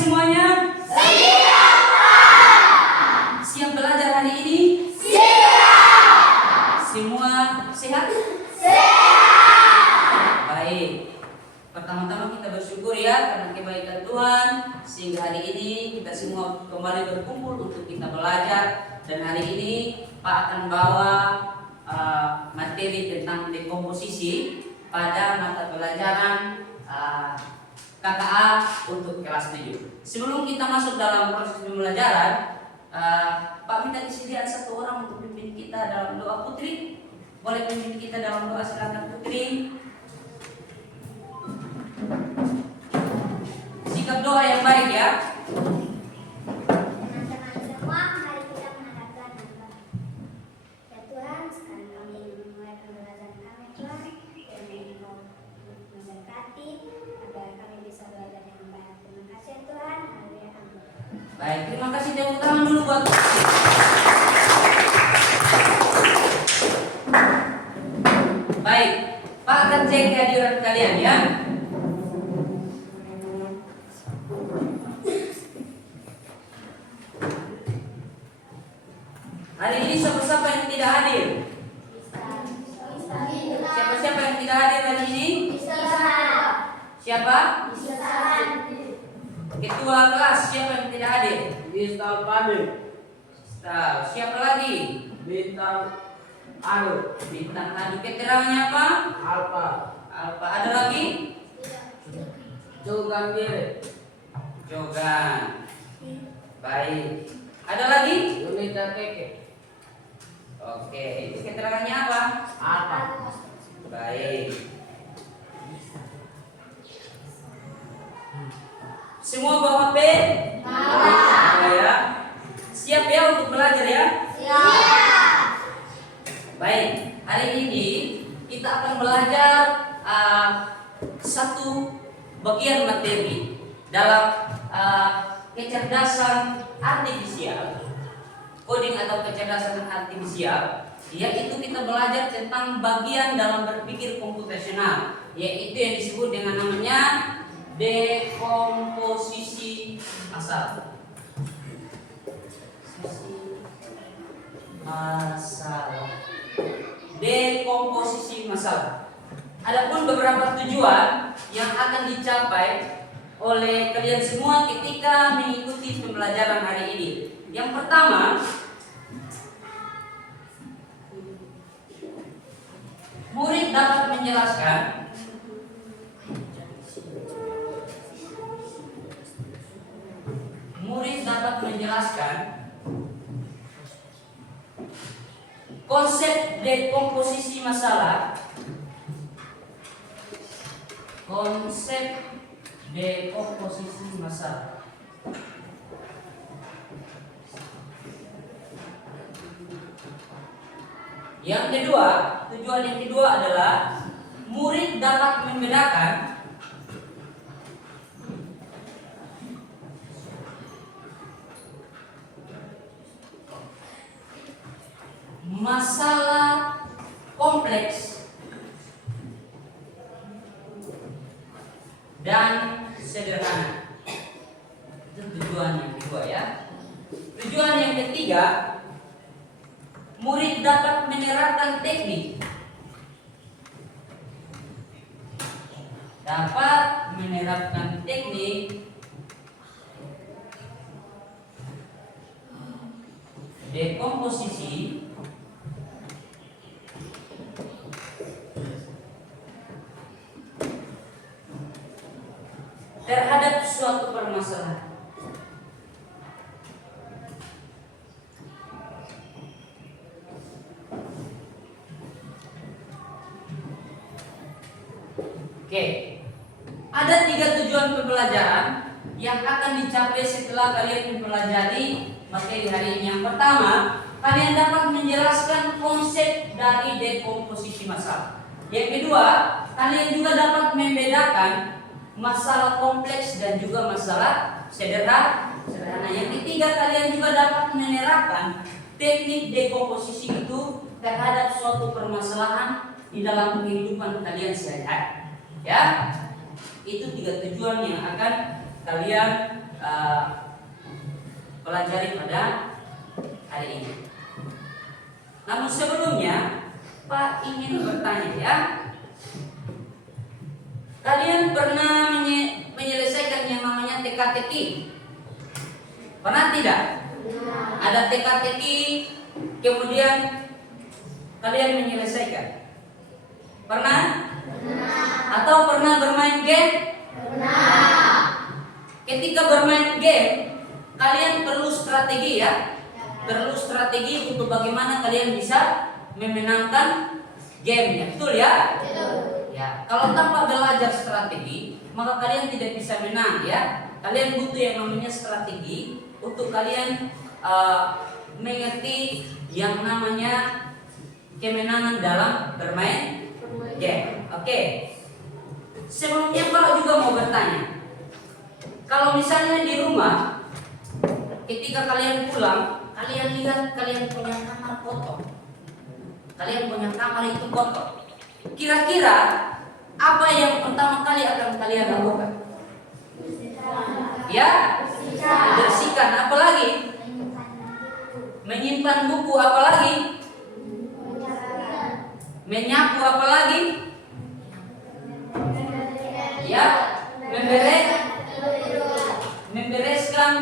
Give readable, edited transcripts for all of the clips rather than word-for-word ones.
semuanya? Siap belajar hari ini? Semua sehat? Baik. Pertama-tama kita bersyukur ya karena kebaikan Tuhan sehingga hari ini kita semua kembali berkumpul untuk kita belajar, dan hari ini Pak akan bawa materi tentang dekomposisi pada mata pelajaran KKA untuk kelas 7. Sebelum kita masuk dalam proses pembelajaran, Pak minta disediakan satu orang untuk pimpin kita dalam doa. Putri, boleh pimpin kita dalam doa, silakan Putri. Sikap doa yang baik ya. Teman-teman semua, mari kita menghadap Tuhan. Ya Tuhan, sekarang kami memulai pembelajaran kami Tuhan, dan Engkau memberkati agar kami bisa belajar dengan baik. Terima kasih ya Tuhan. Haleluya. Amin. Baik, terima kasih. Tepuk tangan dulu buat baik, Pak akan cek kehadiran kalian ya. Hari ini siapa-siapa yang tidak hadir? Siapa-siapa yang tidak hadir hari ini? Siapa? Ketua kelas, siapa yang tidak hadir? Bintang Pade, Nah, siapa lagi? Bintang Ado, Bintang Adu. Keterangannya apa? Alfa, Alfa. Ada lagi? Jogan Gere, Jogan. Baik. Ada lagi? Yunita Keke, Oke, itu keterangannya apa? Alfa. Baik. Semua bawa HP? Ya. Siap ya untuk belajar ya? Baik, hari ini kita akan belajar satu bagian materi dalam kecerdasan artifisial, coding atau kecerdasan artifisial, yaitu kita belajar tentang bagian dalam berpikir komputasional, yaitu yang disebut dengan namanya dekomposisi masalah. Dekomposisi masalah. Adapun beberapa tujuan yang akan dicapai oleh kalian semua ketika mengikuti pembelajaran hari ini. Yang pertama, murid dapat menjelaskan konsep dekomposisi masalah. Konsep dekomposisi masalah. Yang kedua, tujuan yang kedua adalah murid dapat membedakan masalah kompleks dan sederhana. Itu tujuan yang kedua ya. Tujuan yang ketiga, murid dapat menerapkan teknik. Dapat menerapkan teknik dekomposisi terhadap suatu permasalahan. Oke, ada 3 tujuan pembelajaran yang akan dicapai setelah kalian mempelajari materi hari ini. Yang pertama, kalian dapat menjelaskan konsep dari dekomposisi masalah. Yang kedua, kalian juga dapat membedakan masalah kompleks dan juga masalah sederhana. Yang ketiga, kalian juga dapat menerapkan teknik dekomposisi itu terhadap suatu permasalahan di dalam kehidupan kalian sehari-hari. Ya, itu 3 tujuan yang akan kalian pelajari pada hari ini. Namun sebelumnya Pak ingin bertanya ya, kalian pernah menyelesaikan yang namanya teka-teki? Pernah tidak? Ada teka-teki kemudian kalian menyelesaikan? Pernah? Atau pernah bermain game? Ketika bermain game, kalian perlu strategi ya. Perlu strategi untuk bagaimana kalian bisa memenangkan gamenya, betul ya? Ya, kalau tanpa belajar strategi, maka kalian tidak bisa menang ya. Kalian butuh yang namanya strategi untuk kalian mengerti yang namanya kemenangan dalam bermain game. Oke. Sebelumnya Pak juga mau bertanya. Kalau misalnya di rumah, ketika kalian pulang, kalian lihat kalian punya kamar kotor. Kalian punya kamar itu kotor. Kira-kira apa yang pertama kali akan kalian lakukan? Ya, bersihkan. Apalagi? Menyimpan buku. Apalagi? Menyapu. Apalagi? Ya, membereskan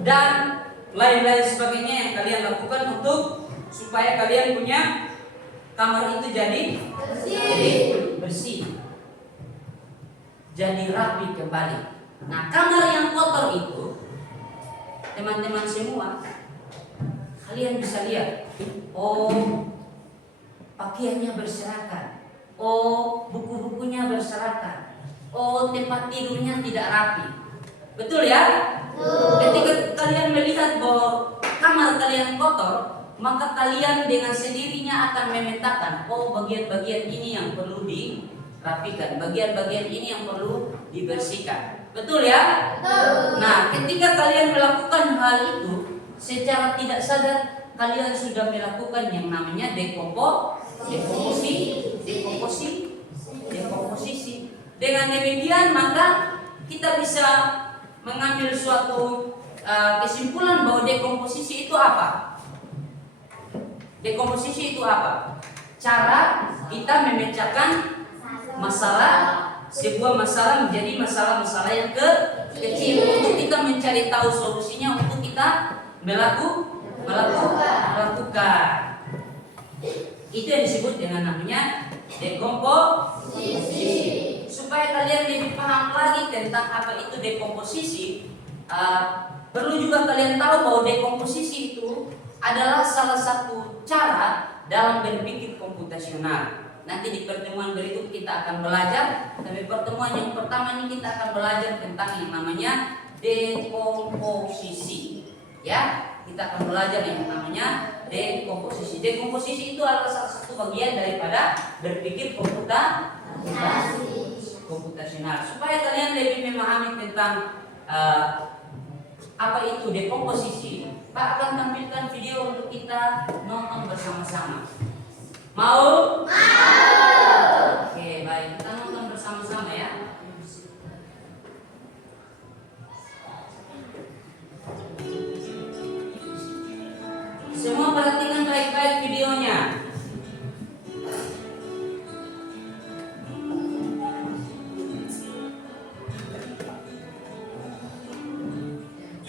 dan lain-lain sebagainya yang kalian lakukan untuk supaya kalian punya kamar itu jadi bersih, jadi rapi kembali. Nah, kamar yang kotor itu, teman-teman semua, kalian bisa lihat, oh pakaiannya berserakan, oh buku-bukunya berserakan, oh tempat tidurnya tidak rapi. Betul ya? Ketika kalian melihat bahwa kamar kalian kotor, maka kalian dengan sendirinya akan memetakan, oh bagian-bagian ini yang perlu dirapikan, bagian-bagian ini yang perlu dibersihkan. Betul ya? Nah, ketika kalian melakukan hal itu, secara tidak sadar kalian sudah melakukan yang namanya dekomposisi. Dengan demikian maka kita bisa mengambil suatu kesimpulan bahwa dekomposisi itu apa? Dekomposisi itu apa? Cara kita memecahkan sebuah masalah menjadi masalah-masalah yang kecil untuk kita mencari tahu solusinya, untuk kita melakukan. Itu yang disebut dengan namanya dekomposisi. Supaya kalian lebih paham lagi tentang apa itu dekomposisi, perlu juga kalian tahu bahwa dekomposisi itu adalah salah satu cara dalam berpikir komputasional. Nanti di pertemuan berikut kita akan belajar, tapi pertemuan yang pertama ini kita akan belajar tentang yang namanya dekomposisi. Ya, kita akan belajar yang namanya dekomposisi. Dekomposisi itu adalah salah satu bagian daripada berpikir komputasional. Supaya kalian lebih memahami tentang apa itu dekomposisi, Pak akan tampilkan video untuk kita nonton bersama-sama. Mau? Oke, baik. Kita nonton bersama-sama ya. Semua perhatikan baik-baik videonya.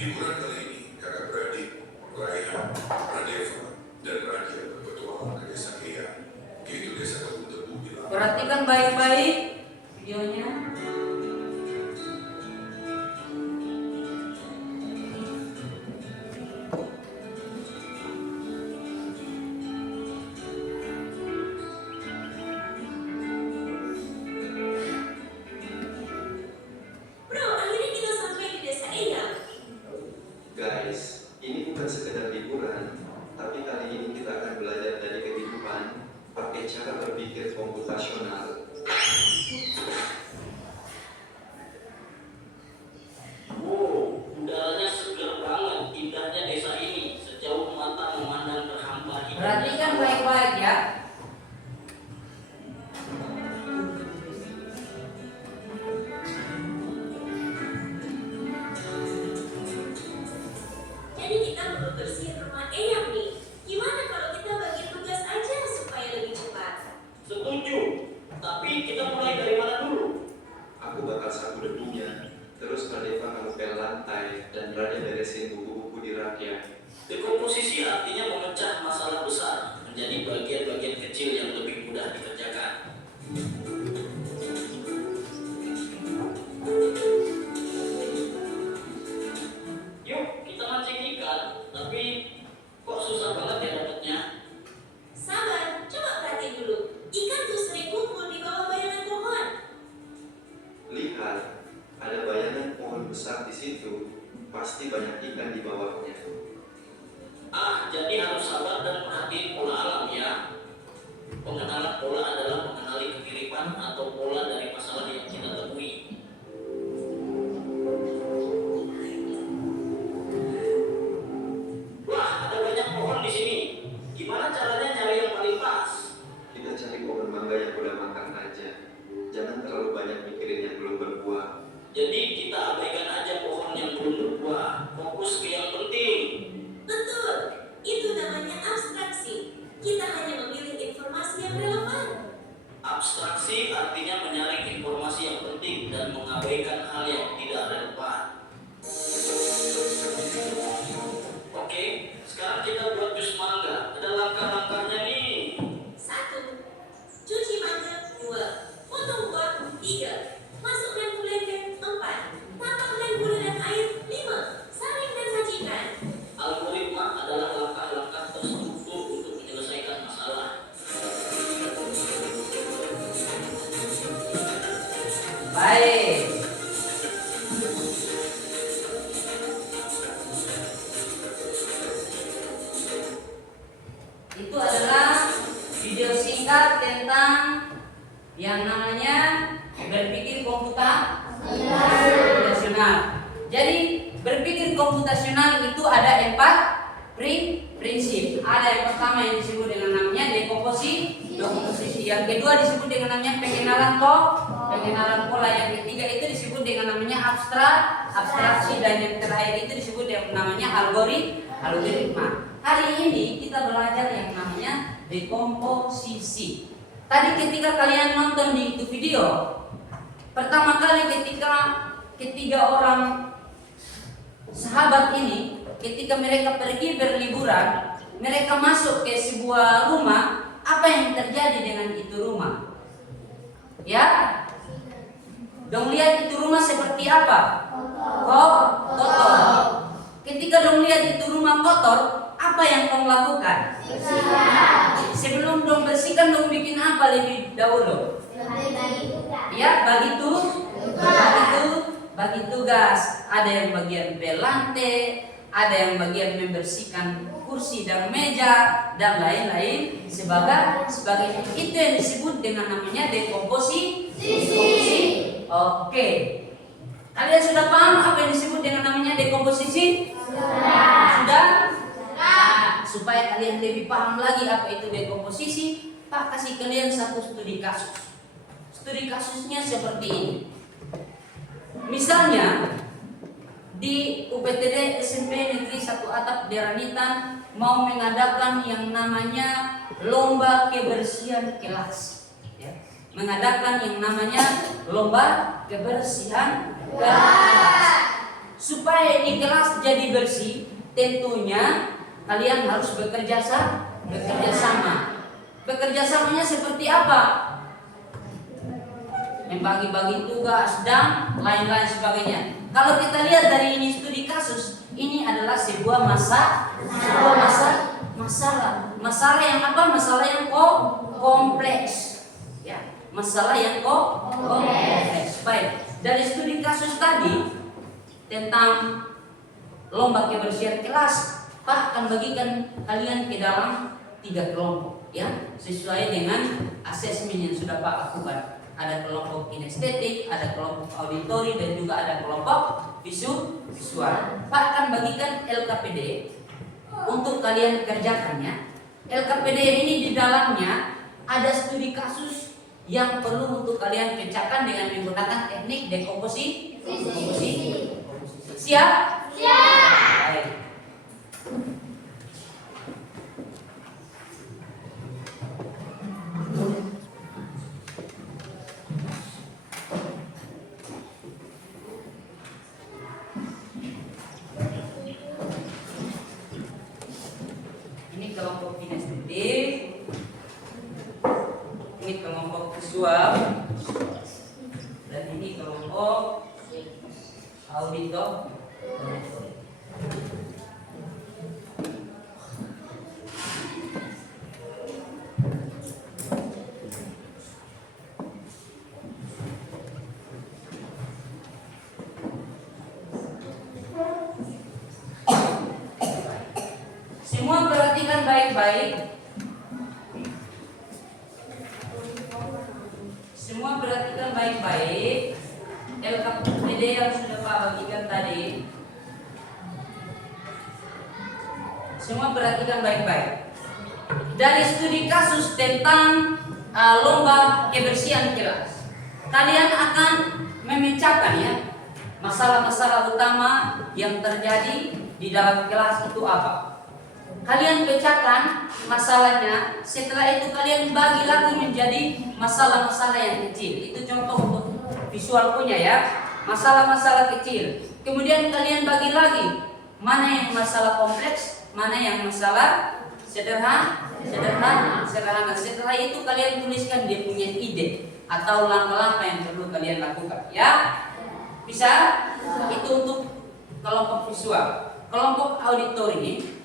Liburan kali ini, kakak beradik Raihan, Radeva, dan Radia berpetualang ke desa Kea, yaitu desa Tebu-Tebu Bilang. Perhatikan baik-baik videonya. Bro, akhirnya kita sampai di desa Eya. Guys, ini bukan sekedar liburan, tapi kali ini kita akan belajar dari kehidupan pakai cara berpikir komputasional. ngepel lantai, dan Raja beresin buku-buku di rak ya. Dekomposisi artinya memecah masalah besar menjadi bagian-bagian kecil yang lebih mudah dikerjakan. Yuk, kita mancing ikan, tapi kok susah banget ya dapetnya? Sabar, coba perhatiin dulu. Ikan tuh sering kumpul di bawah bayangan pohon. Lihat, ada bayangan pohon besar di situ. Pasti banyak ikan di bawahnya. Jadi harus sabar dan perhatiin pola alam ya. Pengenalan pola adalah mengenali kemiripan atau pola dari masalah yang kita temui. Wah, ada banyak pohon di sini. Gimana caranya cari yang paling pas? Kita cari pohon mangga yang udah makan aja. Jangan terlalu banyak mikirin yang belum berbuah. Jadi kita abaikan aja pohon yang belum berbuah. Fokus ke yang penting. Betul, itu namanya abstraksi. Kita hanya memilih informasi yang relevan. Abstraksi artinya menyaring informasi yang penting dan mengabaikan hal yang tidak relevan. Oke, sekarang kita buat jus mangga. Ada langkah-langkahnya nih. 1. Cuci mangga. 2. Potong buah. 3. Masukkan kulitnya. 4. Tambahkan gula dan air. 5. Saring dan sajikan. Algoritma adalah langkah-langkah terstruktur untuk menyelesaikan masalah. Baik. Itu adalah video singkat tentang yang namanya berpikir komputasional. Jadi berpikir komputasional itu ada 4 prinsip. Ada yang pertama yang disebut dengan namanya dekomposisi. Yang kedua disebut dengan namanya pengenalan pola. Yang ketiga itu disebut dengan namanya abstraksi, dan yang terakhir itu disebut dengan namanya algoritma. Hari ini kita belajar yang namanya dekomposisi. Tadi ketika kalian nonton di itu video, pertama kali ketika ketiga orang sahabat ini, ketika mereka pergi berliburan, mereka masuk ke sebuah rumah, apa yang terjadi dengan itu rumah? Ya? Dong lihat itu rumah seperti apa? Kotor. Ketika dong lihat itu rumah kotor, apa yang dong lakukan? Sebelum dong bersihkan, dong bikin apa lebih dahulu? Ya, bagi tugas. Ada yang bagian lantai, ada yang bagian membersihkan kursi dan meja dan lain-lain sebagainya. Itu yang disebut dengan namanya dekomposisi. Oke. Kalian sudah paham apa yang disebut dengan namanya dekomposisi? Sudah? Supaya kalian lebih paham lagi apa itu dekomposisi, Pak kasih kalian satu studi kasus. Studi kasusnya seperti ini. Misalnya di UPTD SMP Negeri 1 Atap Deranitan mau mengadakan yang namanya lomba kebersihan kelas. Ya. Mengadakan yang namanya lomba kebersihan kelas. Supaya ini kelas jadi bersih, tentunya kalian harus bekerja sama. Bekerja samanya seperti apa? Membagi-bagi tugas dan lain-lain sebagainya. Kalau kita lihat dari ini studi kasus, ini adalah sebuah masalah. Masalah yang apa? Masalah yang kompleks. Ya, masalah yang kompleks. Baik, dari studi kasus tadi tentang lomba kebersihan kelas, Pak akan bagikan kalian ke dalam 3 kelompok, ya, sesuai dengan asesmen yang sudah Pak lakukan. Ada kelompok kinestetik, ada kelompok auditori, dan juga ada kelompok visual. Pak akan bagikan LKPD untuk kalian kerjakannya. LKPD ini di dalamnya ada studi kasus yang perlu untuk kalian kerjakan dengan menggunakan teknik dekomposisi. Siap? Baik. visual dan ini kelompok auditor. Semua perhatikan baik-baik. Semua perhatikan baik-baik. LKPD yang sudah Pak bagikan tadi. Semua perhatikan baik-baik. Dari studi kasus tentang lomba kebersihan kelas, kalian akan memecahkan ya masalah-masalah utama yang terjadi di dalam kelas itu apa. Kalian pecahkan masalahnya, setelah itu kalian bagi lagi menjadi masalah-masalah yang kecil. Itu contoh untuk visual punya ya, masalah-masalah kecil. Kemudian kalian bagi lagi, mana yang masalah kompleks, mana yang masalah sederhana. Setelah itu kalian tuliskan dia punya ide atau langkah-langkah yang perlu kalian lakukan ya. Bisa? Itu untuk kelompok visual. Kelompok auditori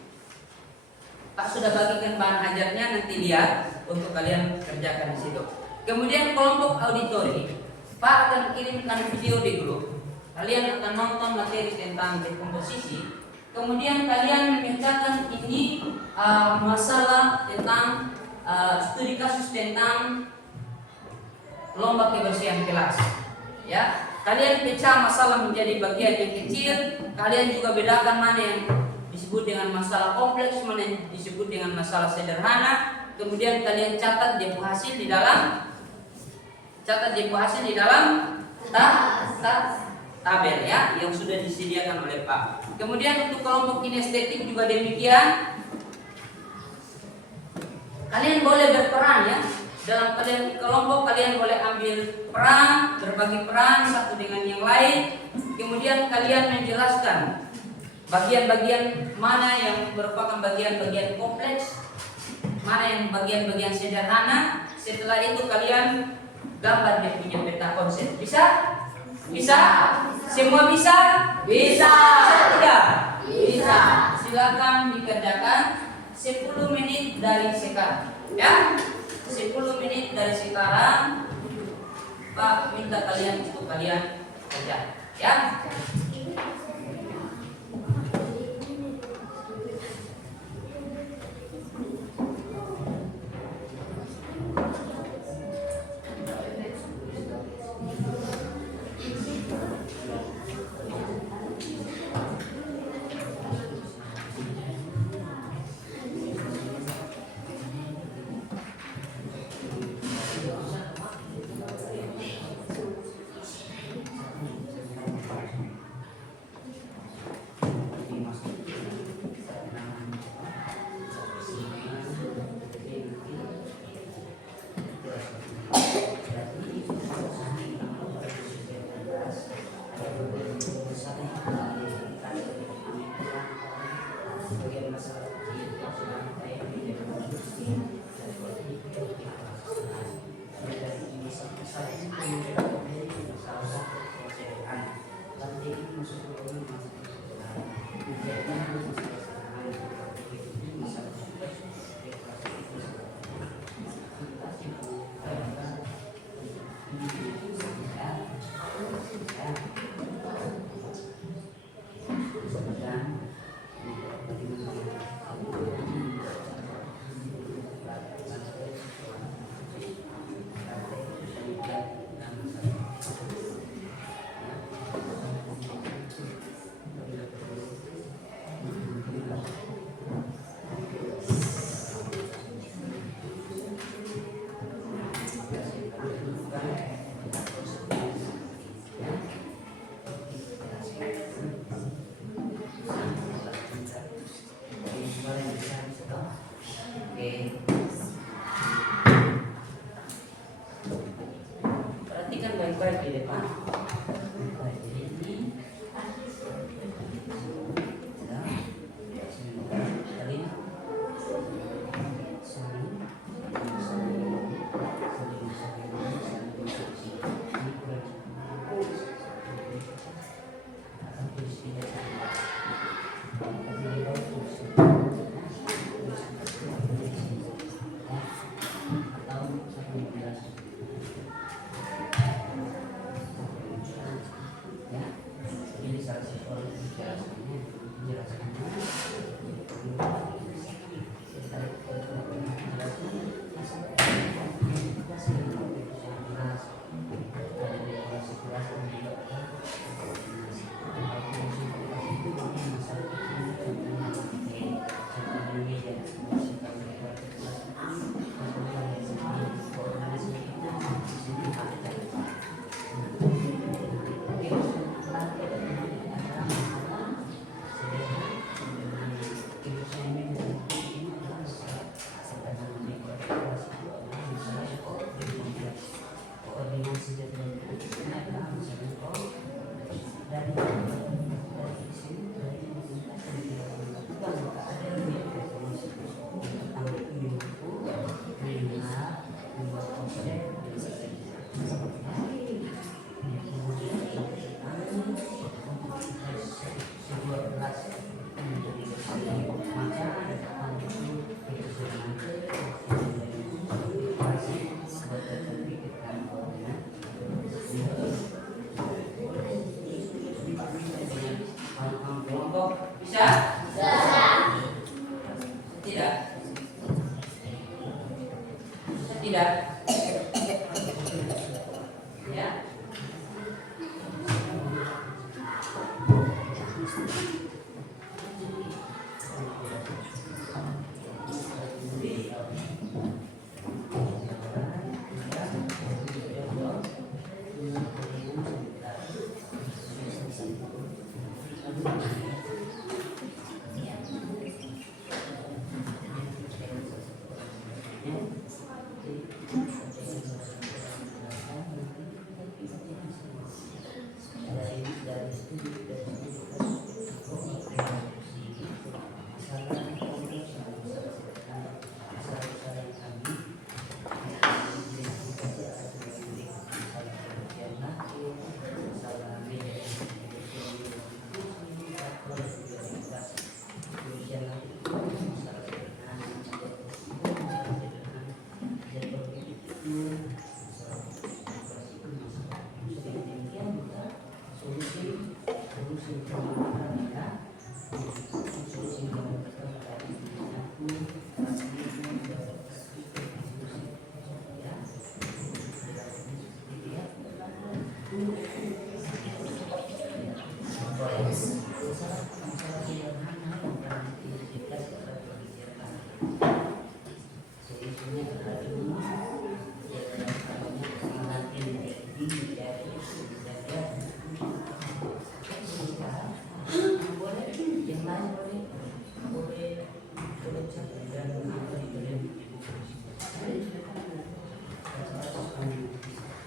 Pak sudah bagikan bahan ajarnya, nanti lihat untuk kalian kerjakan di situ. Kemudian kelompok auditori, Pak akan kirimkan video di grup. Kalian akan nonton materi tentang dekomposisi. Kemudian kalian memecahkan ini masalah tentang studi kasus tentang lomba kebersihan kelas. Ya, kalian pecah masalah menjadi bagian yang kecil. Kalian juga bedakan mana yang disebut dengan masalah kompleks, mana yang disebut dengan masalah sederhana. Kemudian kalian catat dia hasil di dalam tabel ya yang sudah disediakan oleh Pak. Kemudian untuk kelompok kinestetik juga demikian. Kalian boleh berperan ya. Dalam kelompok kalian boleh ambil peran, berbagi peran satu dengan yang lain. Kemudian kalian menjelaskan bagian-bagian mana yang merupakan bagian-bagian kompleks, mana yang bagian-bagian sederhana. Setelah itu kalian gambar dia punya peta konsep. Bisa? Bisa? Semua bisa? Bisa. Tidak? Bisa. Silakan dikerjakan 10 menit dari sekarang. Ya? 10 menit dari sekarang. Pak minta kalian untuk kalian kerja. Ya? Bisa? Tidak. Tidak. Ya.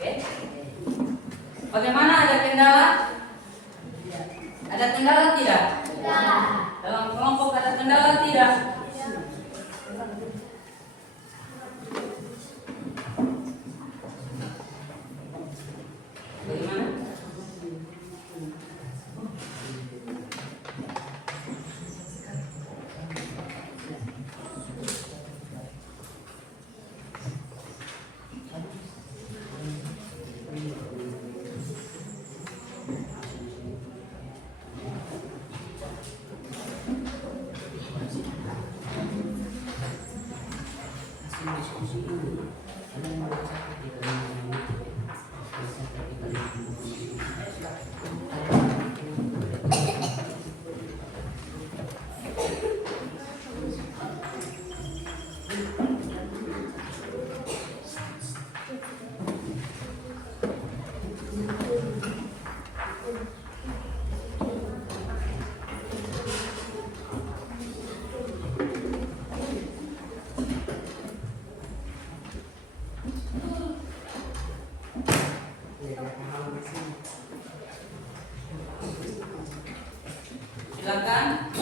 Oke. Bagaimana, ada kendala? Ada kendala tidak? Dalam kelompok ada kendala tidak? Bagaimana? Silakan.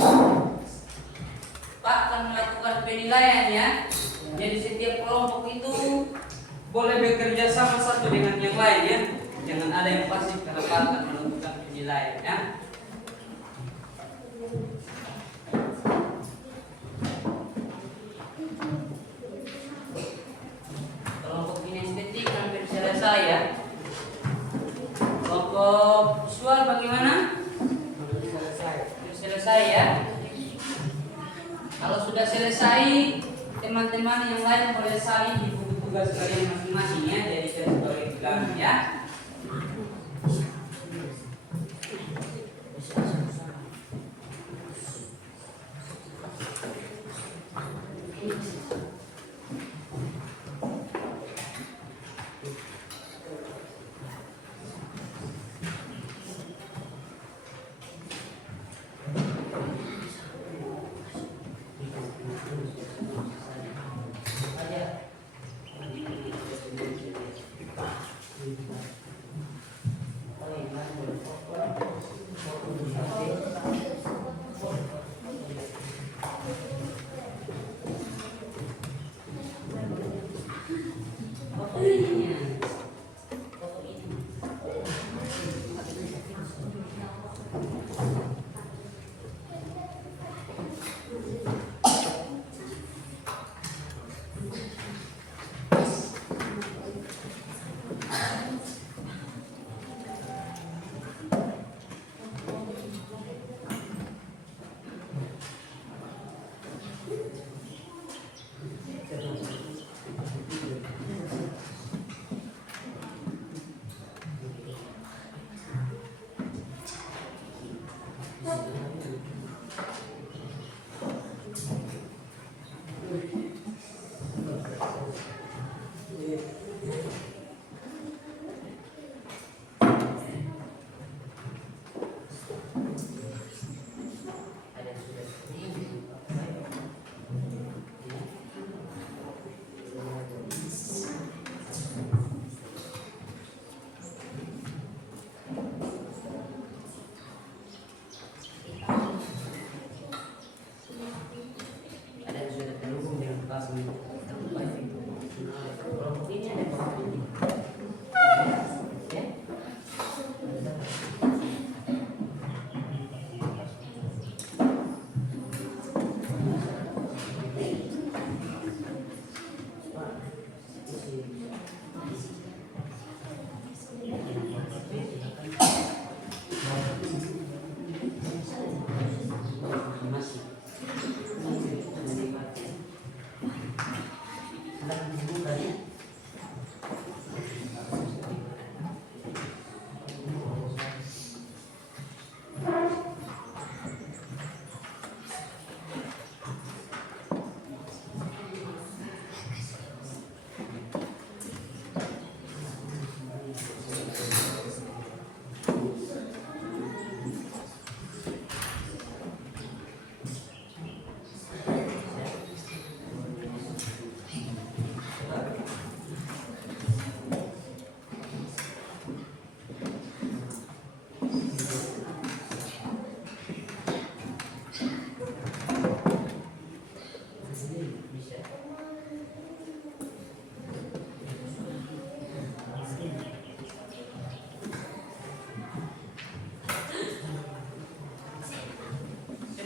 Pak akan melakukan penilaian ya. Jadi setiap kelompok itu boleh bekerja sama satu dengan yang lain ya. Jangan ada yang pasif karena Pak akan melakukan penilaian ya. Kelompok kinestetik hampir selesai ya. Kelompok visual bagaimana? Selesai ya. Kalau sudah selesai, teman-teman yang lain boleh salin di buku tugas kalian masing-masing ya. Jadi saya sebagai pegangan ya. Ada.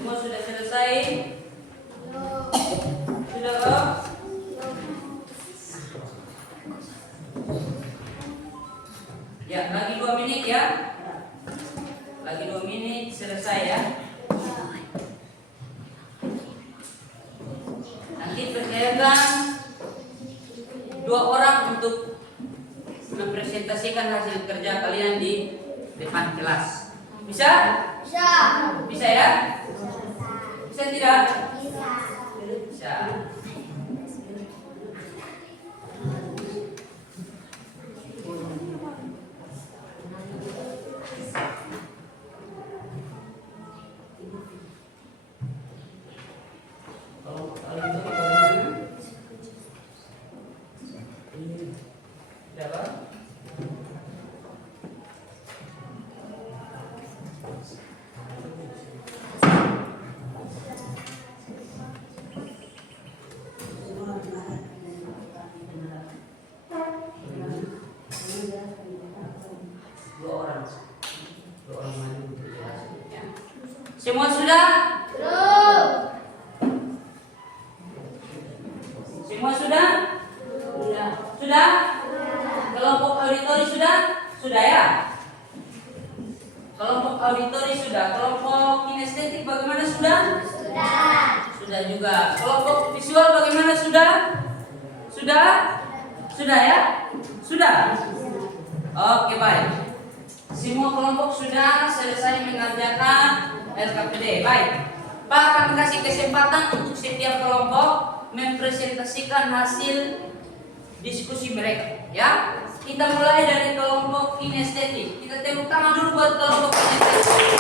Semua sudah selesai? Sudah kok? Ya, lagi 2 menit ya. Lagi 2 menit selesai ya. Nanti percayakan 2 orang untuk mempresentasikan hasil kerja kalian di depan kelas. Bisa? Bisa. Bisa ya? Bisa tidak? Bisa. Bisa. Semua sudah? Belum. Semua sudah? Sudah? Kelompok auditori sudah? Sudah ya? Kelompok auditori sudah. Kelompok kinestetik bagaimana sudah? Sudah. Sudah juga. Kelompok visual bagaimana sudah? Sudah? Sudah ya? Sudah? Oke, baik. Semua kelompok sudah selesai mengerjakan LKPD. Baik. Pak akan kasih kesempatan untuk setiap kelompok mempresentasikan hasil diskusi mereka, ya. Kita mulai dari kelompok kinestetik. Kita tepuk tangan dulu buat kelompok kinestetik.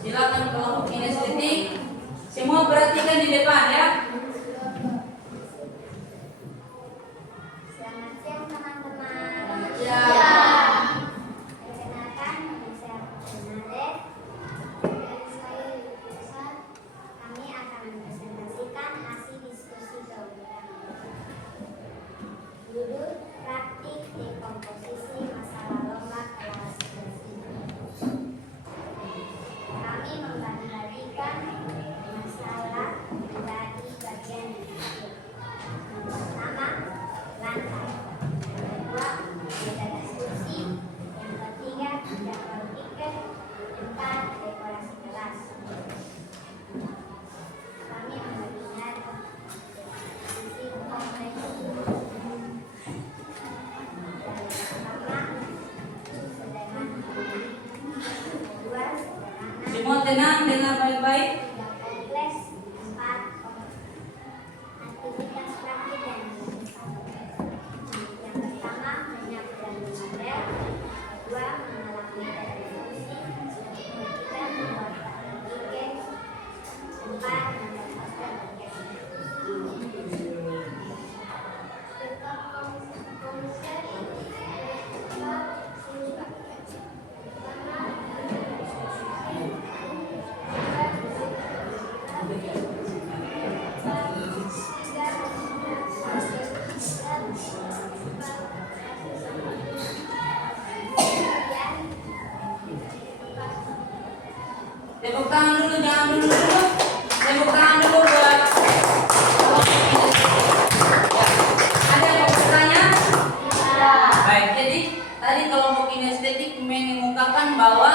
Silakan kelompok kinestetik. Semua perhatikan di depan ya. Selamat siang teman-teman. Ya. Perkenalkan, nama saya Nade. Dari saya jurusan, kami akan mempresentasikan hasil diskusi kelompok. Judul praktik dekomposisi masalah lomba kelas 11. Kami membagi-bagikan masalah menjadi bagian yang kecil. Yang pertama, lantai. Yang kedua, meja diskusi. Yang ketiga, jadwal tiket. Yang keempat, dekorasi kelas. Kami membaginya sisi kompleks. Yang pertama, sederhana. Yang kedua, sederhana. Semua tenang, dengar baik-baik. Yang kompleks, 4 aktivitas praktik dan menuliskan. Yang pertama, menyiapkan model. Yang kedua, mengalami meja diskusi. Yang ketiga, membuat tiket. Keempat, membuat poster dan caption. Tepuk tangan dulu, jangan dulu. Tepuk tangan dulu buat kelompok kinestetik. Ya. Ada yang mau bertanya? Baik, jadi tadi kelompok kinestetik mengungkapkan bahwa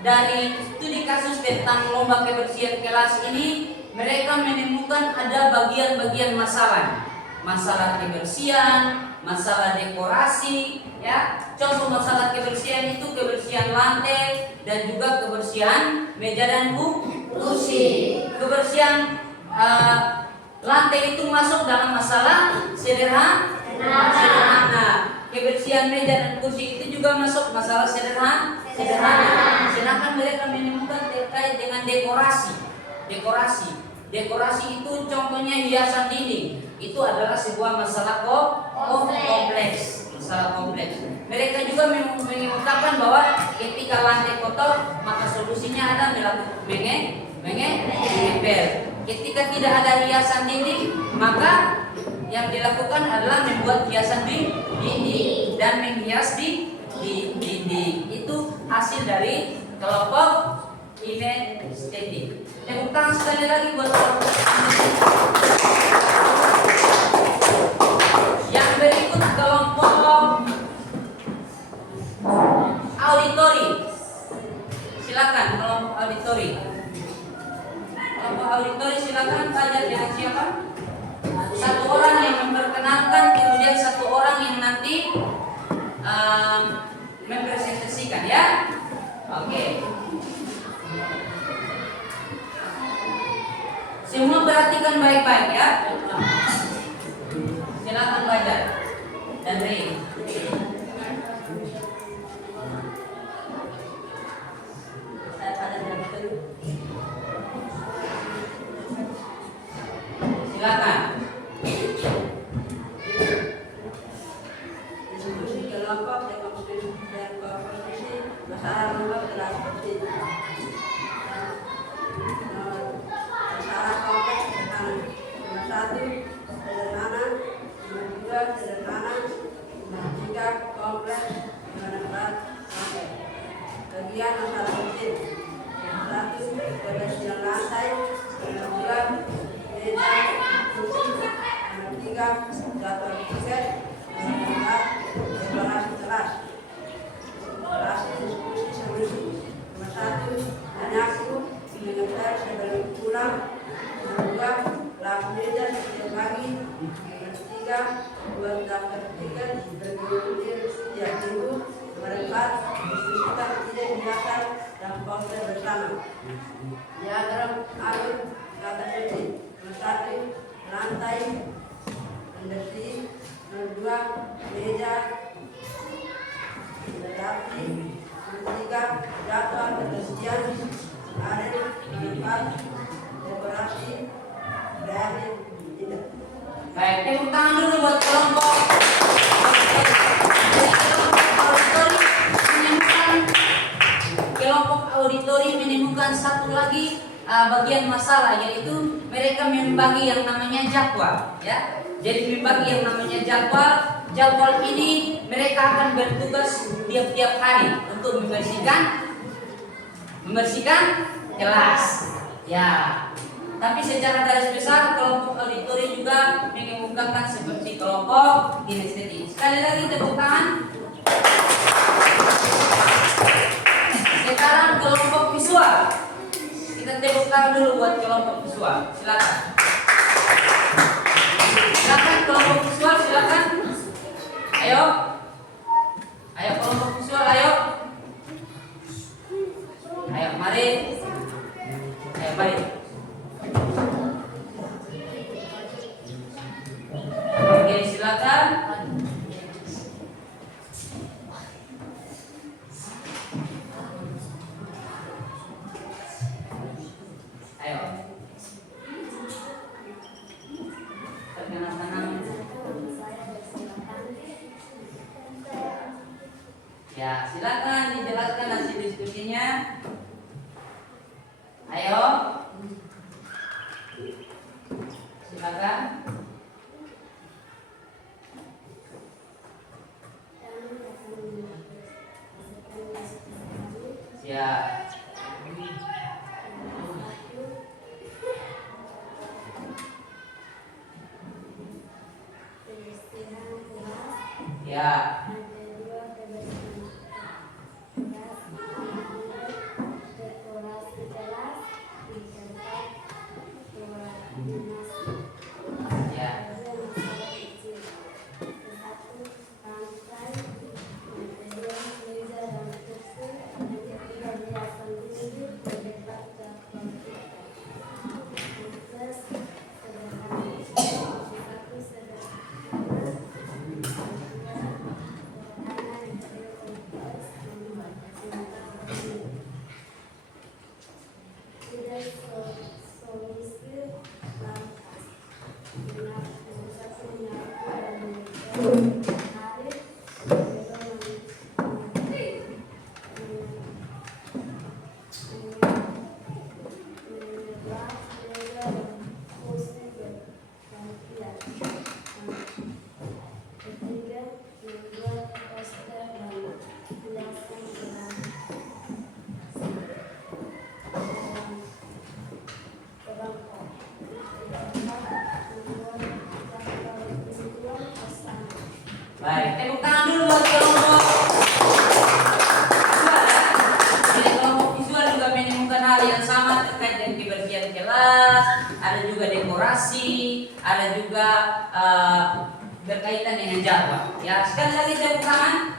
dari studi kasus tentang lomba kebersihan kelas ini mereka menemukan ada bagian-bagian masalah. Masalah kebersihan, masalah dekorasi, ya. Contoh masalah kebersihan itu kebersihan lantai dan juga kebersihan meja dan kursi. Kebersihan lantai itu masuk dalam masalah sederhana. Kebersihan meja dan kursi itu juga masuk masalah sederhana. Sedangkan mereka menemukan terkait dengan dekorasi itu contohnya hiasan dinding. Itu adalah sebuah masalah kompleks. Mereka juga mengungkapkan bahwa ketika lantai kotor maka solusinya ada mengepel. Ketika tidak ada hiasan dinding maka yang dilakukan adalah membuat hiasan dinding dan menghias di di dinding. Itu hasil dari kelompok kinestetik. Tepuk tangan sekali lagi buat kelompok kinestetik. Yang berikut kelompok auditori. Silakan kelompok auditori. Kelompok auditori silakan belajar dengan siapa? Satu orang yang memperkenalkan, kemudian satu orang yang nanti mempresentasikan ya. Oke. Semua perhatikan baik-baik ya. Silakan belajar. Dan Rey. Silakan. Diskusi kelompok dan komposisi masalah kelompok telah seperti ini. Masalah kompleks sederhana. Nomor 1 sederhana, nomor 2 sederhana, nomor 3 kompleks, nomor 4 kompleks. Bagian masalah rutin. Nomor 1 kebersihan lantai, nomor 2 meja kursi, nomor 3 jadwal tiket, nomor 4 dekorasi kelas. Kelas diskusi solusi. Nomor 1 menyaku mengejar sebelum pulang. Nomor 2 lap meja setiap pagi. Nomor 3 buat daftar tiket bergilir setiap minggu. Nomor 4 diskusikan ide dasar dan poster bersama. Diagram alur kata kunci. Nomor 1 lantai bersih. Nomor 2 meja rapi. Nomor 3 jadwal kebersihan. Ada 4 dekorasi dari tidak. Baik, tepuk tangan dulu buat kelompok auditori menemukan satu lagi bagian masalah, yaitu mereka membagi yang namanya jadwal ya. Jadi membagi yang namanya jadwal ini mereka akan bertugas tiap-tiap hari untuk membersihkan kelas ya. Tapi secara garis besar kelompok auditori juga mengemukakan seperti kelompok kinestetik. Sekali lagi tepuk tangan. Sekarang kelompok visual. Kita tepuk tangan dulu buat kelompok visual. Silakan. Silakan kelompok visual, silakan. Ayo. Ayo kelompok visual, ayo. Ayo, mari. Ayo, mari. Oke, silakan. Ayo. Perkenalkan. Ya, silakan dijelaskan hasil diskusinya. Ayo. Silakan. Siap. Ya. jadwal. Ya, sekali lagi tepuk tangan.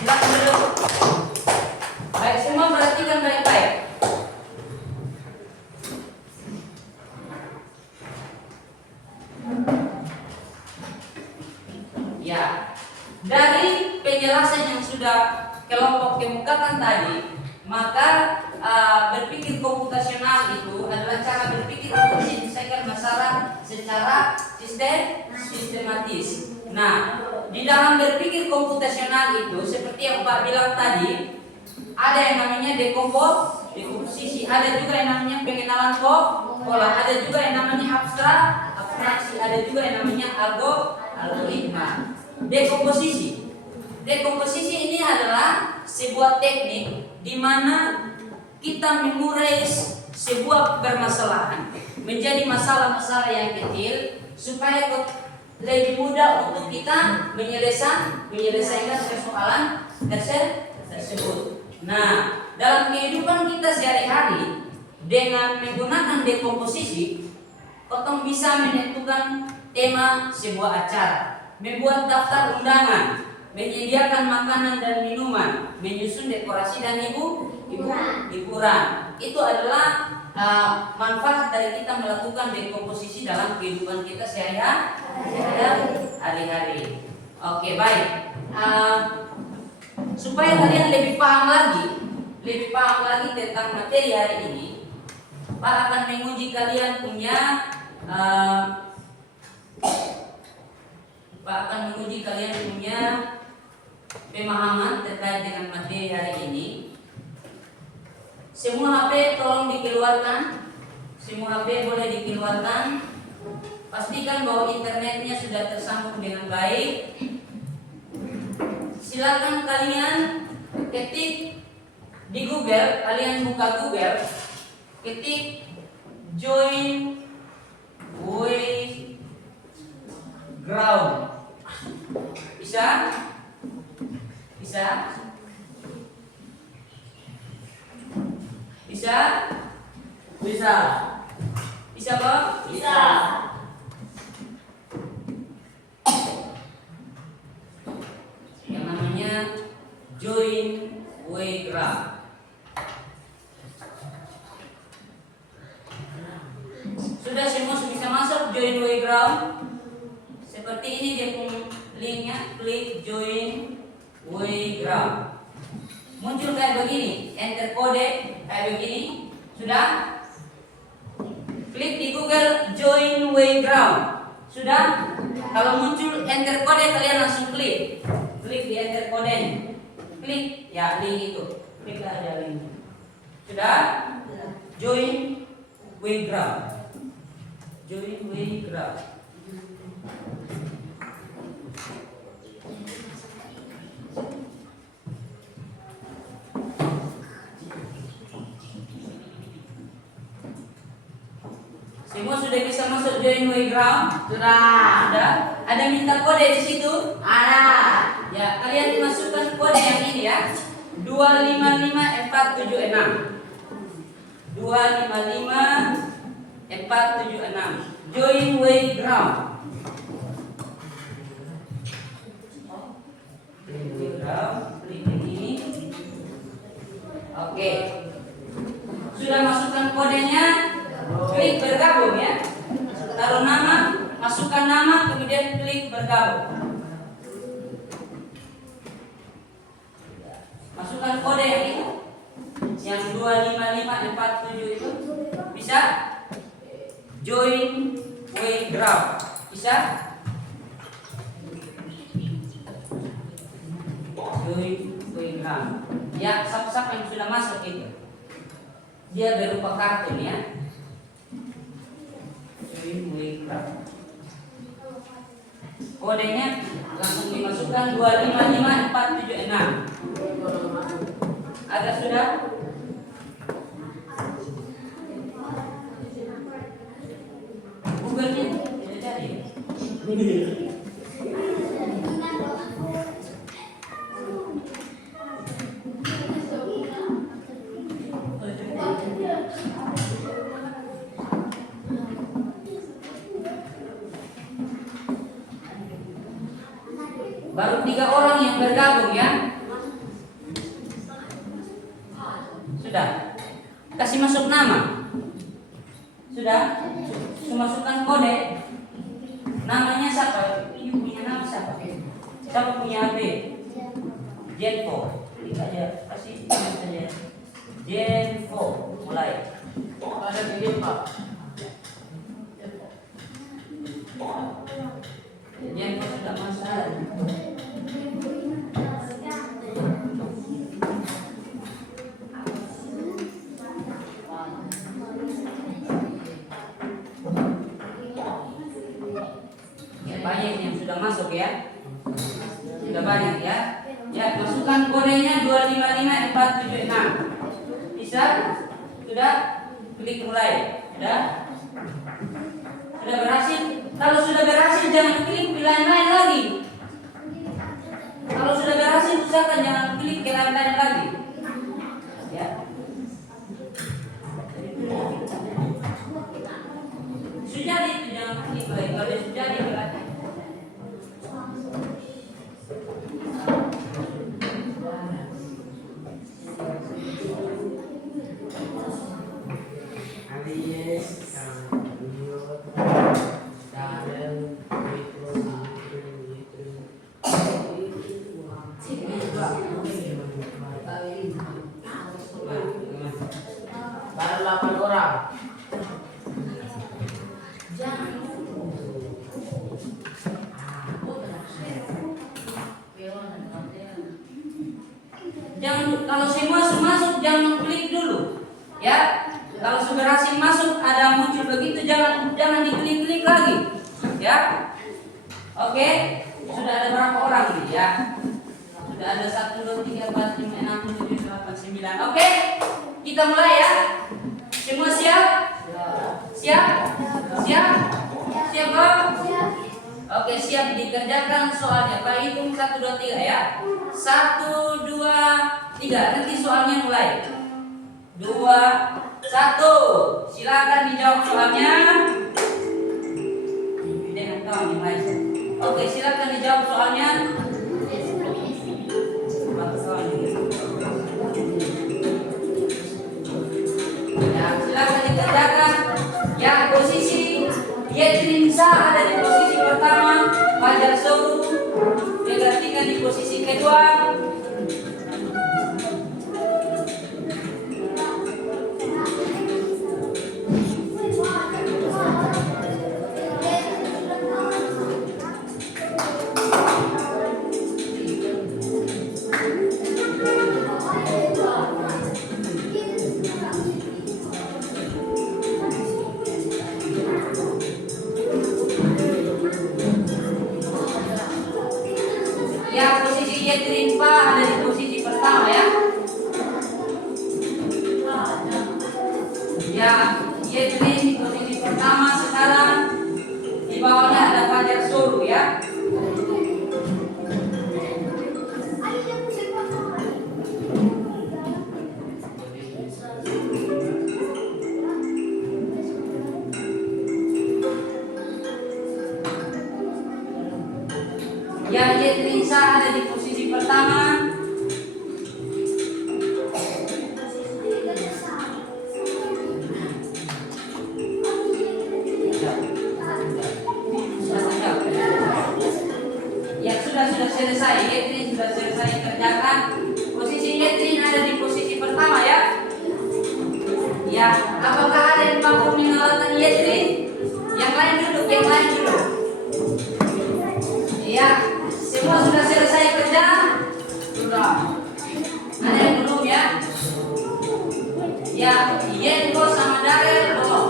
Silakan duduk. Baik, semua perhatikan baik-baik. Ya, dari penjelasan yang sudah kelompok kemukakan tadi, maka berpikir komputasional itu adalah cara berpikir untuk menyelesaikan masalah secara sistematis. Nah, di dalam berpikir komputasional itu seperti yang Pak bilang tadi, ada yang namanya dekomposisi, ada juga yang namanya pengenalan pola, ada juga yang namanya abstraksi, ada juga yang namanya algoritma. Dekomposisi ini adalah sebuah teknik di mana kita mengurai sebuah permasalahan menjadi masalah-masalah yang kecil supaya lebih mudah untuk kita menyelesaikan persoalan tersebut. Nah, dalam kehidupan kita sehari-hari dengan menggunakan dekomposisi, kita bisa menentukan tema sebuah acara, membuat daftar undangan, menyediakan makanan dan minuman, menyusun dekorasi dan hiburan. Itu adalah manfaat dari kita melakukan dekomposisi dalam kehidupan kita sehari-hari. Oke, baik. Supaya kalian lebih paham lagi tentang materi hari ini, Pak akan menguji kalian punya pemahaman terkait dengan materi hari ini. Semua HP tolong dikeluarkan. Semua HP boleh dikeluarkan. Pastikan bahwa internetnya sudah tersambung dengan baik. Silakan kalian ketik di Google, kalian buka Google, ketik join ground. Bisa? Bisa, Pak? Bisa. Yang namanya join graph. Sudah semua bisa masuk join graph. Seperti ini dia punya linknya, klik join graph. Muncul kayak begini, enter kode kayak begini. Sudah? Klik di Google join graph. Sudah? Kalau muncul enter kode kalian langsung klik. Klik di enter kodenya. Klik ya link itu. Klik ada link. Sudah? Join graph. Join graph. Semua sudah bisa masuk join graph? Sudah. Ada minta kode di situ? Ada. Ya, kalian masukkan kode yang ini ya. 255476. 255476. Join graph. Klik ini. Oke. Sudah masukkan kodenya? Klik bergabung ya. Taruh nama, masukkan nama, kemudian klik bergabung. Masukkan kode yang itu, yang 25547 itu. Bisa? Join graph. Bisa? Join graph. Ya, sub-sub yang sudah masuk itu. Dia berupa kartun ya. Kodenya langsung dimasukkan 255476. Ada sudah? Google-nya tidak cari. yang bergabung ya. Sudah. Kasih masuk nama. Sudah. Masukkan kode. Namanya siapa? Ibu punya nama siapa? Siapa punya HP? Genfo. Klik aja. Kasih saja. Genfo. Mulai. Ada video Pak. Genfo sudah masuk. Ya, banyak yang sudah masuk ya. Sudah banyak ya. Ya, masukkan kodenya 255476. Bisa? Sudah? Klik mulai. Sudah? Sudah berhasil? Kalau sudah berhasil jangan klik pilihan lain lagi. Kalau sudah berhasil usahakan jangan klik ke lain lagi. Ya. Sudah itu jangan klik lagi. Kalau sudah di belakang. Baru 8 orang. Jangan, kalau semua masuk jangan klik dulu. Ya. Kalau sudah berhasil masuk ada muncul begitu jangan diklik-klik lagi. Ya. Oke. Sudah ada berapa orang ini ya? Sudah ada 1 2 3 4 5 6 7 8 9. Oke. Kita mulai ya. Semua siap? Siap? Siap? Siap, Bang? Oke, siap dikerjakan soalnya. Pak hitung 1 2 3 ya. 1 2 3. Nanti soalnya mulai. 2 1. Silakan dijawab soalnya. Dengan kawan yang lain. Oke, silakan dijawab soalnya. Ya, silakan dikerjakan. Ya, posisi Yetrinsa ada di posisi pertama, Fajar Sobu digantikan di posisi kedua. Ya, posisi Yetrinsa ada di posisi pertama ya. Ya, Yetrin di posisi pertama sekarang. Di bawahnya ada Fajar Sobu ya. Ya, Yetrinsa ada di posisi pertama. Ya, sudah selesai. Yetrin sudah selesai kerjakan. Posisi Yetrin ada di posisi pertama ya. Ya, apakah ada yang mampu mengalahkan Yetrin? Yang lain duduk, yang lain duduk. Ya, semua sudah selesai kerja? Sudah. Ada yang belum ya? Ya, Yenko sama Darel belum.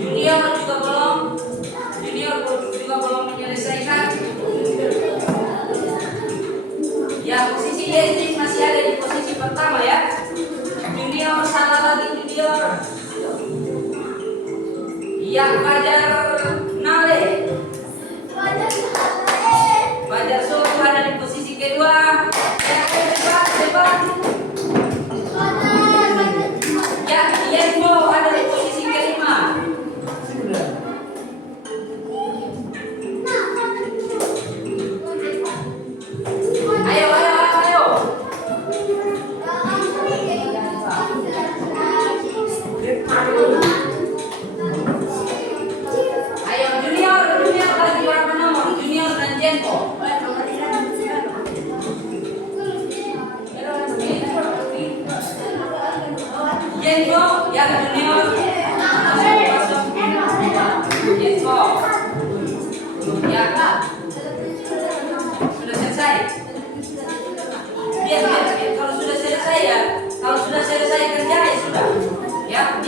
Junior juga belum. Junior juga belum menyelesaikan. Ya, posisi Yetrin masih ada di posisi pertama ya. Junior salah lagi junior. Ya, Fajar Nale. Fajar Sobu ada di posisi kedua. Ya, cepat. Ya, Yenko ada di posisi kelima. Ayo.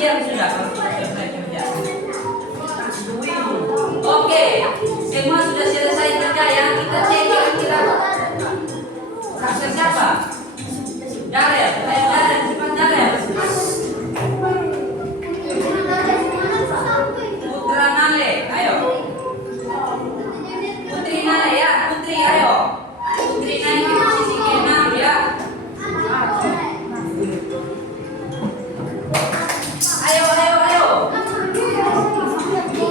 siap sudah kalau sudah selesai kerja. Oke, semua sudah selesai kerja ya. Kita cek kira-kira kasus siapa? Darel, ayo Darel, cepat Darel. Putra Nale, ayo. Putri Nale ya, Putri ayo. Putri naik ke posisi ke-6 ya. Ayo.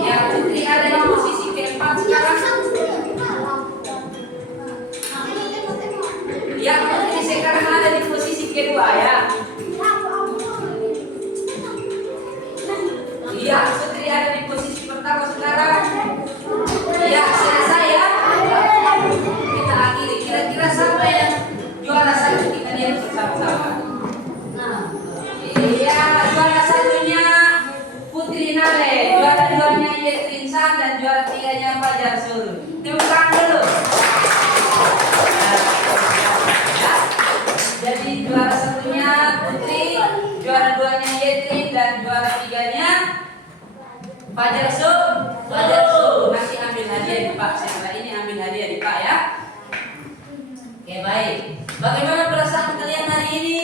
Ya, Putri ada di posisi ke-4 sekarang. Ya, Putri sekarang ada di posisi ke-2 ya. Iya, Putri ada di posisi pertama sekarang. Ya, selesai ya. Kita akhiri. Kira-kira siapa yang juara satu kita lihat bersama-sama. Iya, juara satunya Putri Nale, juara duanya Yetrin San, dan juara tiganya Fajar Sur. Tepuk tangan dulu. Ya. Jadi juara satunya Putri, juara duanya Yetrin, dan juara tiganya Fajar Sur. Nanti ambil hadiah di Pak. Setelah ini ambil hadiah di Pak ya. Oke, baik. Bagaimana perasaan kalian hari ini?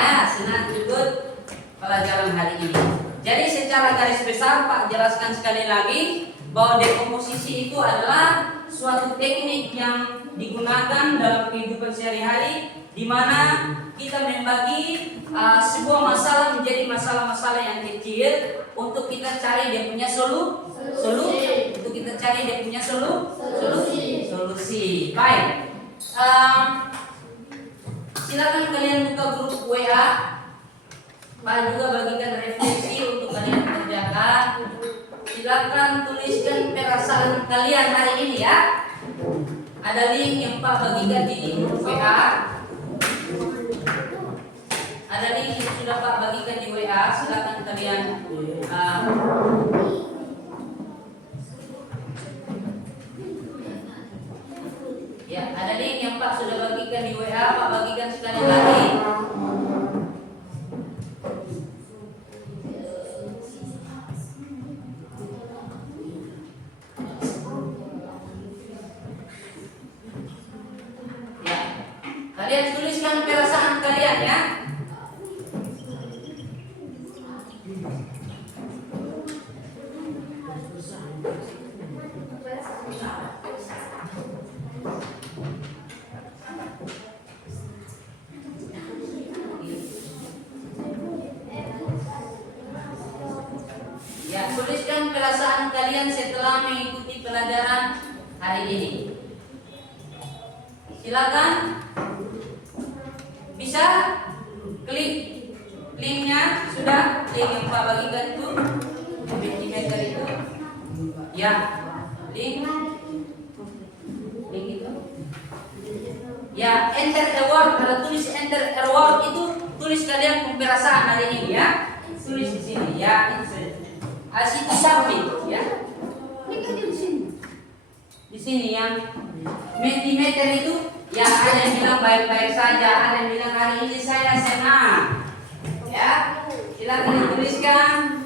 Ya, senang ikut pelajaran hari ini. Jadi secara garis besar Pak jelaskan sekali lagi bahwa dekomposisi itu adalah suatu teknik yang digunakan dalam kehidupan sehari-hari, di mana kita membagi sebuah masalah menjadi masalah-masalah yang kecil untuk kita cari dia punya solusi. Untuk kita cari dia punya solusi. Baik. Silakan kalian buka grup WA. Pak juga bagikan refleksi untuk kalian kerjakan. Silakan tuliskan perasaan kalian hari ini ya. Ada link yang Pak bagikan di grup WA. Ada link yang sudah Pak bagikan di WA. Silakan kalian ya, ada link yang Pak sudah bagikan di WA. Pak bagikan sekali lagi. Kalian tuliskan perasaan kalian ya. Ya, tuliskan perasaan kalian setelah mengikuti pelajaran hari ini. Silakan. Bisa klik linknya, sudah link yang Pak bagikan itu Mentimeter itu ya, link itu ya. Enter a word, kalau tulis enter a word itu tulis kalian perasaan hari ini ya, tulis di sini ya. Itu submit ya, di sini yang Mentimeter itu. Ya, ada yang bilang baik-baik saja, ada yang bilang hari ini saya senang. Ya, silakan dituliskan.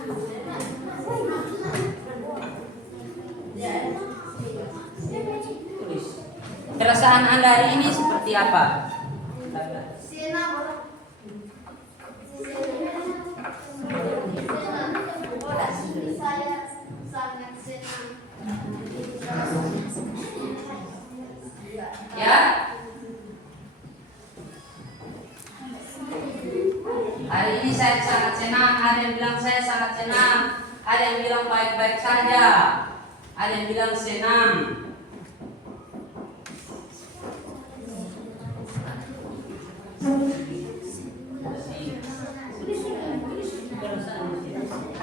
Tulis. Perasaan Anda hari ini seperti apa? Senang. Saya sangat senang. Ya. Hari ini saya sangat senang. Ada yang bilang saya sangat senang. Ada yang bilang baik-baik saja. Ada yang bilang senang.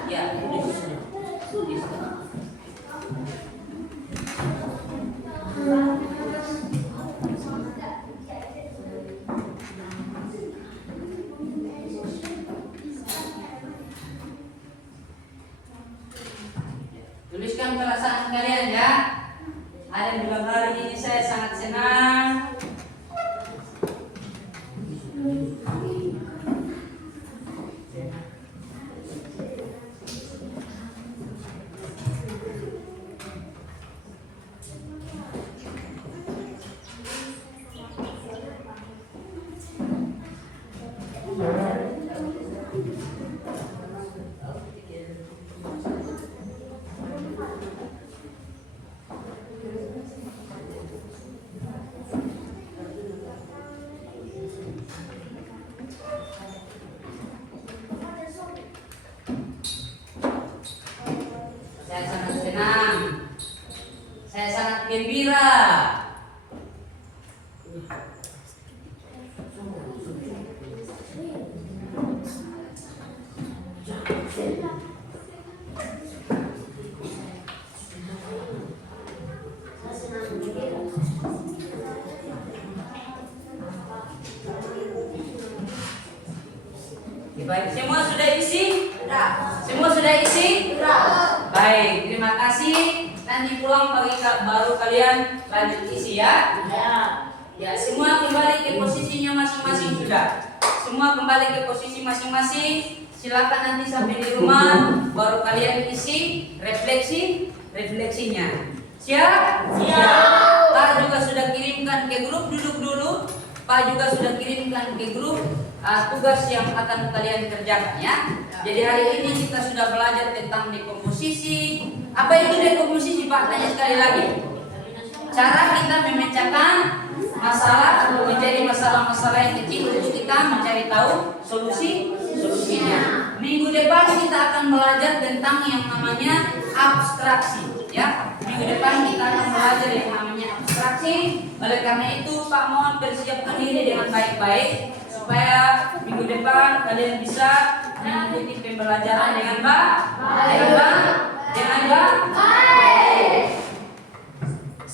Ya, tulis. Tuliskan perasaan kalian ya. Ada yang bilang hari ini saya sangat senang. gembira. Baik, semua sudah isi? Sudah. Semua sudah isi? Sudah. Baik, terima kasih. Nanti pulang baru kalian lanjut isi ya. Ya. Ya, semua kembali ke posisinya masing-masing sudah. Semua kembali ke posisi masing-masing. Silakan nanti sampai di rumah baru kalian isi refleksinya. Siap? Siap. Pak juga sudah kirimkan ke grup, duduk dulu. Pak juga sudah kirimkan ke grup tugas yang akan kalian kerjakan ya. Jadi hari ini kita sudah belajar tentang dekomposisi. Apa itu dekomposisi Pak? Tanya sekali lagi. Cara kita memecahkan masalah atau menjadi masalah-masalah yang kecil untuk kita mencari tahu solusinya. Minggu depan kita akan belajar tentang yang namanya abstraksi ya. Minggu depan kita akan belajar yang namanya abstraksi. Oleh karena itu Pak mohon persiapkan diri dengan baik-baik supaya minggu depan kalian bisa mengikuti pembelajaran dengan baik.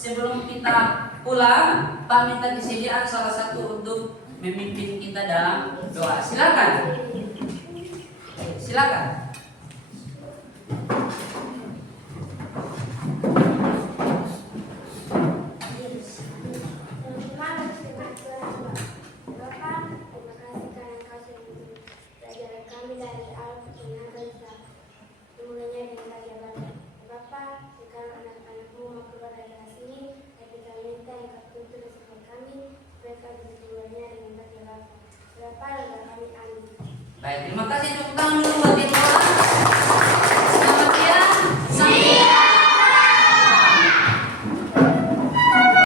Sebelum kita pulang, Pak minta kesediaan salah satu untuk memimpin kita dalam doa. Silakan. Silakan. Baik, terima kasih. Tepuk tangan dulu buat